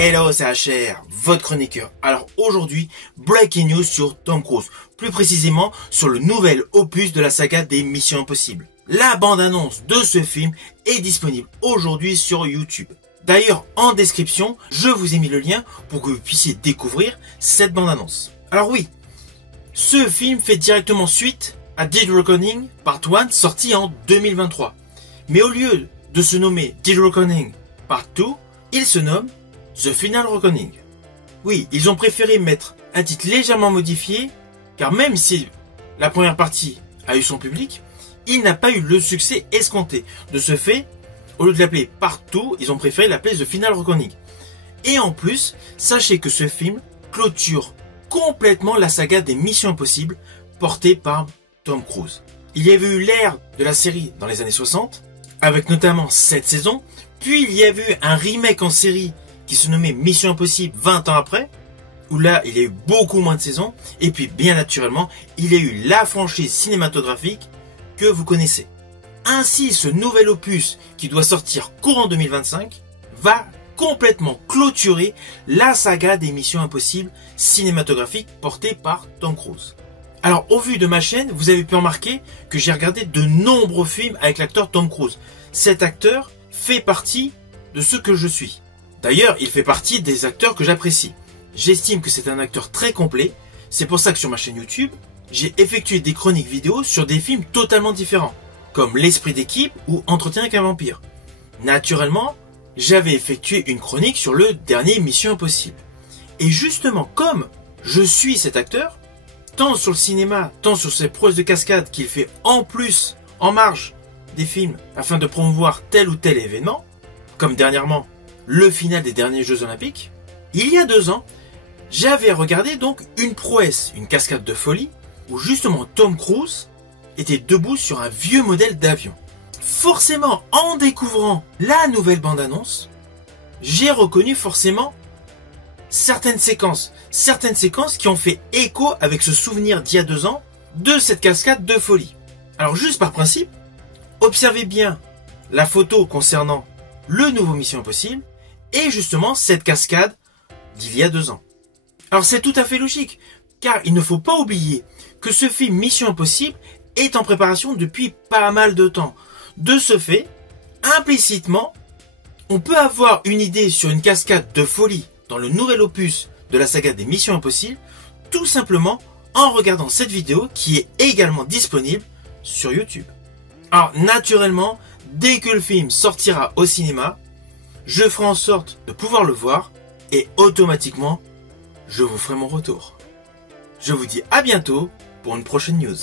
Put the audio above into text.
Hello, c'est HR, votre chroniqueur. Alors aujourd'hui, breaking news sur Tom Cruise, plus précisément sur le nouvel opus de la saga des Missions Impossibles. La bande-annonce de ce film est disponible aujourd'hui sur YouTube. D'ailleurs, en description, je vous ai mis le lien pour que vous puissiez découvrir cette bande-annonce. Alors oui, ce film fait directement suite à Dead Reckoning Part 1 sorti en 2023. Mais au lieu de se nommer Dead Reckoning Part 2, il se nomme The Final Reckoning. Oui, ils ont préféré mettre un titre légèrement modifié, car même si la première partie a eu son public, il n'a pas eu le succès escompté. De ce fait, au lieu de l'appeler Part 2, ils ont préféré l'appeler The Final Reckoning. Et en plus, sachez que ce film clôture complètement la saga des Missions Impossibles portée par Tom Cruise. Il y avait eu l'ère de la série dans les années 60, avec notamment 7 saisons, puis il y avait eu un remake en série qui se nommait Mission Impossible 20 ans après, où là il y a eu beaucoup moins de saisons, et puis bien naturellement il y a eu la franchise cinématographique que vous connaissez. Ainsi, ce nouvel opus qui doit sortir courant 2025 va complètement clôturer la saga des Missions Impossibles cinématographiques portée par Tom Cruise. Alors au vu de ma chaîne, vous avez pu remarquer que j'ai regardé de nombreux films avec l'acteur Tom Cruise. Cet acteur fait partie de ce que je suis. D'ailleurs, il fait partie des acteurs que j'apprécie. J'estime que c'est un acteur très complet. C'est pour ça que sur ma chaîne YouTube, j'ai effectué des chroniques vidéo sur des films totalement différents, comme L'Esprit d'équipe ou Entretien avec un vampire. Naturellement, j'avais effectué une chronique sur le dernier Mission Impossible. Et justement, comme je suis cet acteur, tant sur le cinéma, tant sur ses prouesses de cascade qu'il fait en plus, en marge des films, afin de promouvoir tel ou tel événement, comme dernièrement le final des derniers Jeux Olympiques, il y a 2 ans, j'avais regardé donc une prouesse, une cascade de folie, où justement Tom Cruise était debout sur un vieux modèle d'avion. Forcément, en découvrant la nouvelle bande-annonce, j'ai reconnu forcément certaines séquences qui ont fait écho avec ce souvenir d'il y a 2 ans de cette cascade de folie. Alors juste par principe, observez bien la photo concernant le nouveau Mission Impossible et justement cette cascade d'il y a 2 ans. Alors c'est tout à fait logique, car il ne faut pas oublier que ce film Mission Impossible est en préparation depuis pas mal de temps. De ce fait, implicitement, on peut avoir une idée sur une cascade de folie dans le nouvel opus de la saga des Missions Impossibles, tout simplement en regardant cette vidéo qui est également disponible sur YouTube. Alors naturellement, dès que le film sortira au cinéma, je ferai en sorte de pouvoir le voir et automatiquement, je vous ferai mon retour. Je vous dis à bientôt pour une prochaine news.